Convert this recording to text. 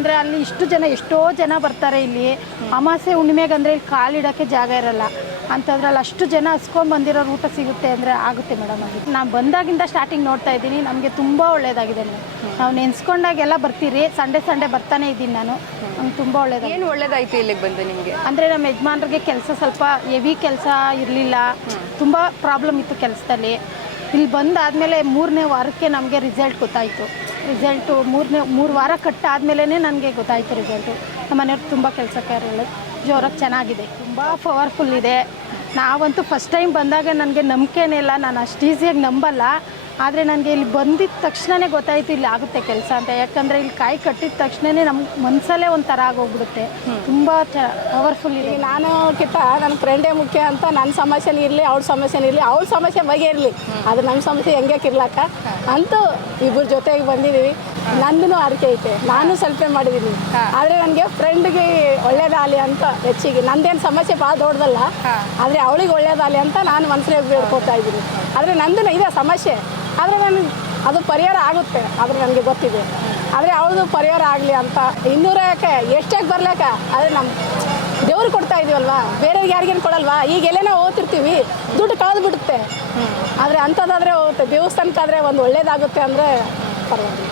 ಅಂದರೆ ಅಲ್ಲಿ ಇಷ್ಟು ಜನ ಎಷ್ಟೋ ಜನ ಬರ್ತಾರೆ ಇಲ್ಲಿ. ಅಮಾಸೆ ಹುಣ್ಣಿಮೆಗೆ ಅಂದರೆ ಇಲ್ಲಿ ಕಾಲಿಡೋಕ್ಕೆ ಜಾಗ ಇರಲ್ಲ. ಅಂಥದ್ರಲ್ಲಿ ಅಷ್ಟು ಜನ ಹಸ್ಕೊಂಡ್ ಬಂದಿರೋ ಊಟ ಸಿಗುತ್ತೆ ಅಂದರೆ ಆಗುತ್ತೆ ಮೇಡಮ್ ಅಲ್ಲಿ. ನಾನು ಬಂದಾಗಿಂದ ಸ್ಟಾರ್ಟಿಂಗ್ ನೋಡ್ತಾ ಇದ್ದೀನಿ. ನಮಗೆ ತುಂಬ ಒಳ್ಳೇದಾಗಿದೆ ಮೇಡಮ್. ನಾವು ನೆನ್ಸ್ಕೊಂಡಾಗೆಲ್ಲ ಬರ್ತೀರಿ. ಸಂಡೇ ಸಂಡೇ ಬರ್ತಾನೆ ಇದ್ದೀನಿ ನಾನು. ನಂಗೆ ತುಂಬ ಒಳ್ಳೇದಾಗಿದೆ. ಏನು ಒಳ್ಳೇದಾಯ್ತು ಇಲ್ಲಿಗೆ ಬಂದು ನಿಮಗೆ? ಅಂದರೆ ನಮ್ಮ ಯಜಮಾನ್ರಿಗೆ ಕೆಲಸ ಸ್ವಲ್ಪ ಹೆವಿ ಕೆಲಸ ಇರಲಿಲ್ಲ. ತುಂಬ ಪ್ರಾಬ್ಲಮ್ ಇತ್ತು ಕೆಲಸದಲ್ಲಿ. ಇಲ್ಲಿ ಬಂದಾದಮೇಲೆ ಮೂರನೇ ವಾರಕ್ಕೆ ನಮಗೆ ರಿಸಲ್ಟ್ ಗೊತ್ತಾಯಿತು. ರಿಸಲ್ಟು ಮೂರನೇ, ಮೂರು ವಾರ ಕಟ್ಟಾದಮೇಲೆ ನನಗೆ ಗೊತ್ತಾಯಿತು ರಿಸಲ್ಟು ನಮ್ಮ ಮನೆಯವ್ರು ತುಂಬ ಕೆಲಸಕ್ಕೆ ಜೋರಾಗಿ ಚೆನ್ನಾಗಿದೆ. ತುಂಬ ಪವರ್ಫುಲ್ ಇದೆ. ನಾವಂತೂ ಫಸ್ಟ್ ಟೈಮ್ ಬಂದಾಗ ನನಗೆ ನಂಬಿಕೆನೇ ಇಲ್ಲ. ನಾನು ಅಷ್ಟು ಈಸಿಯಾಗಿ ನಂಬಲ್ಲ. ಆದರೆ ನನಗೆ ಇಲ್ಲಿ ಬಂದಿದ್ದ ತಕ್ಷಣವೇ ಗೊತ್ತಾಯಿತು ಇಲ್ಲಿ ಆಗುತ್ತೆ ಕೆಲಸ ಅಂತ. ಯಾಕಂದರೆ ಇಲ್ಲಿ ಕಾಯಿ ಕಟ್ಟಿದ ತಕ್ಷಣವೇ ನಮ್ಮ ಮನಸ್ಸಲ್ಲೇ ಒಂಥರ ಆಗೋಗ್ಬಿಡುತ್ತೆ. ತುಂಬ ಚ ಪವರ್ಫುಲ್ ಇದೆ. ನಾನು ಕಿತ್ತ ನನ್ನ ಫ್ರೆಂಡೇ ಮುಖ್ಯ ಅಂತ ನನ್ನ ಸಮಸ್ಯೆ ಇರಲಿ ಅವ್ರ ಸಮಸ್ಯೆನೇ ಇರಲಿ ಅವ್ರ ಸಮಸ್ಯೆ ಬಗ್ಗೆ ಇರಲಿ ಅದು ನಮ್ಮ ಸಮಸ್ಯೆ ಹೆಂಗೆ ಕಿರ್ಲಾಕ? ಅಂತೂ ಇಬ್ಬರ ಜೊತೆಗೆ ಬಂದಿದ್ದೀವಿ ನಂದು ಆರಿಕೆ ಐತೆ. ನಾನು ಸ್ವಲ್ಪ ಮಾಡಿದ್ದೀನಿ ಆದರೆ ನನಗೆ ಫ್ರೆಂಡ್ಗೆ ಒಳ್ಳೇದಾಗಲಿ ಅಂತ ಹೆಚ್ಚಿಗೆ. ನಂದೇನು ಸಮಸ್ಯೆ ಭಾಳ ದೊಡ್ಡದಲ್ಲ. ಆದರೆ ಅವಳಿಗೆ ಒಳ್ಳೇದಾಗಲಿ ಅಂತ ನಾನು ಮನಸ್ಸಿಗೆ ಬೇಡ್ಕೊತಾ ಇದ್ದೀನಿ. ಆದರೆ ನಂದು ಇದೆ ಸಮಸ್ಯೆ. ಆದರೆ ನನಗೆ ಅದು ಪರಿಹಾರ ಆಗುತ್ತೆ, ಆದರೆ ನನಗೆ ಗೊತ್ತಿದೆ. ಆದರೆ ಅವ್ರದ್ದು ಪರಿಹಾರ ಆಗಲಿ ಅಂತ ಇನ್ನೂರ ಯಾಕೆ ಎಷ್ಟಾಗಿ ಬರ್ಲಾಕ ಆದರೆ ನಮ್ಮ ದೇವ್ರಿಗೆ ಕೊಡ್ತಾ ಇದೀವಲ್ವಾ? ಬೇರೆಯವ್ರಿಗೆ ಯಾರಿಗೇನು ಕೊಡಲ್ವಾ? ಈಗ ಎಲ್ಲೇನೋ ಓದ್ತಿರ್ತೀವಿ, ದುಡ್ಡು ಕಳೆದು ಬಿಡುತ್ತೆ. ಆದರೆ ಅಂಥದ್ದಾದರೆ ಹೋಗುತ್ತೆ ದೇವಸ್ಥಾನಕ್ಕಾದರೆ ಒಂದು ಒಳ್ಳೇದಾಗುತ್ತೆ ಅಂದರೆ ಪರವಾಗಿಲ್ಲ.